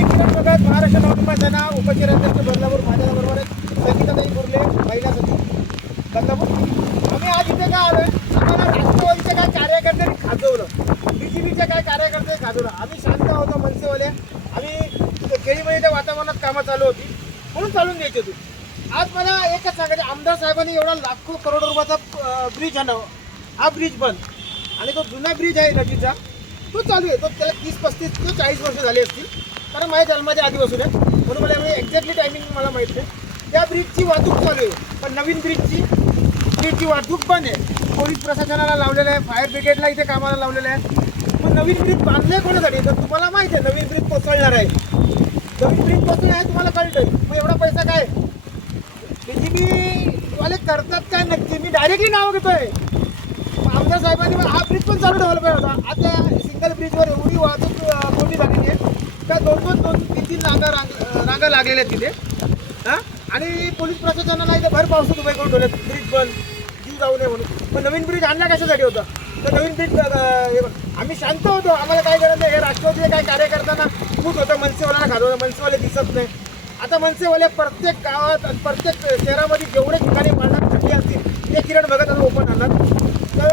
मी किरण भगत, महाराष्ट्र नवनिर्माण सेना उपशिराध्यक्ष बदलापूर. माझ्याबरोबर आहेत संगीताताई बुर्ले, महिला सचिव बदलापूर. आम्ही आज इथे काय आलोय, आम्हाला राष्ट्रवादीचे काय कार्यकर्त्यांनी खाजवलं, बीजेपीचे काय कार्यकर्ते खाजवलं. आम्ही शांत होतो मनसेवाले, आम्ही केळीमध्ये त्या वातावरणात कामं चालू होती म्हणून चालून द्यायची होती. आज मला एकच सांगायचं, आमदार साहेबांनी एवढा लाखो करोड रुपयाचा ब्रिज आणला, हा ब्रिज बंद, आणि तो जुना ब्रिज आहे नदीचा तो चालू आहे. तो त्याला 30-35 ते 40 वर्ष झाली असतील, कारण माझ्या जन्माच्या आधीपासून आहे, म्हणून मला एक्झॅक्टली टायमिंग मला माहीत नाही. त्या ब्रिजची वाहतूक चालू आहे, पण नवीन ब्रिजची वाहतूक बंद आहे. पोलीस प्रशासनाला लावलेलं आहे, फायर ब्रिगेडला इथे कामाला लावलेलं आहे. पण नवीन ब्रिज बांधले कोणासाठी, तर तुम्हाला माहिती आहे नवीन ब्रिज कोसळणार आहे. नवीन ब्रिज कोसळणार आहे तुम्हाला कळतं. मग एवढा पैसा काय बीजेपी वाले करतात काय नक्की, मी डायरेक्टली नाव घेतोय. आमदार साहेबांनी हा ब्रिज पण चालू ठेवला पाहिजे होता. आता सिंगल ब्रिजवर एवढी वाहतूक मोठी झालेली आहे, त्या 2-3 रांगा लागलेल्या आहेत तिथे. हां, आणि पोलीस प्रशासनाला इथे भर पावसात उभे करून ठेवले, ब्रिज बंद, जीव जाऊ नये म्हणून. पण नवीन ब्रिज आणला कशासाठी होता, तर नवीन ब्रिज आम्ही शांत होतो, आम्हाला काय करायचं. हे राष्ट्रवादीचे काय कार्यकर्त्यांना खूप होतं, मनसेवाल्यांना खाजवलं, मनसेवाले दिसत नाही. आता मनसेवाले प्रत्येक गावात प्रत्येक शहरामध्ये जेवढे ठिकाणी मांडणार खड्डे असतील ते किरण भगत होऊन आणणार. तर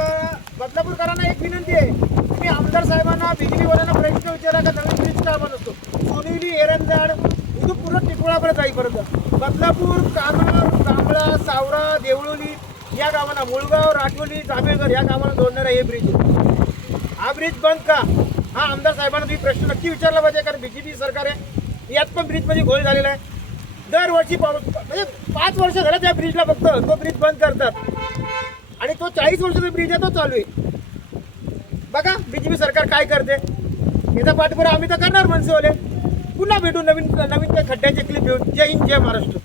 बदलापूरकरांना एक विनंती आहे, तुम्ही आमदार साहेबांना बीजेपीवाल्यांना प्रश्न विचारा का नवीन ब्रिज का बनवतो. सोनेली, एरंजाड, इथून पूर्ण टिटवाळापर्यंत जाईपर्यंत बदलापूर, कानोर, जांभळा, सावरा, देवळोली या गावांना, मुळगाव, राठोली, जांभेळकर या गावांना जोडणारा हे ब्रिज आहे. हा ब्रिज बंद का, हा आमदार साहेबांना तुम्ही प्रश्न नक्की विचारला पाहिजे, कारण बीजेपी सरकार आहे. यात पण ब्रिजमध्ये घोळ झालेला आहे. दरवर्षी म्हणजे 5 वर्ष झालं त्या ब्रिजला, फक्त तो ब्रिज बंद करतात, आणि तो 40 वर्षाचा ब्रिज आहे तो चालू आहे. बघा बीजेपी सरकार काय करते, याचा पाठपुरा आम्ही तर करणार मनसेवाले. पुन्हा भेटू नवीन त्या खड्ड्याचे क्लिप घेऊन. जय हिंद, जय महाराष्ट्र.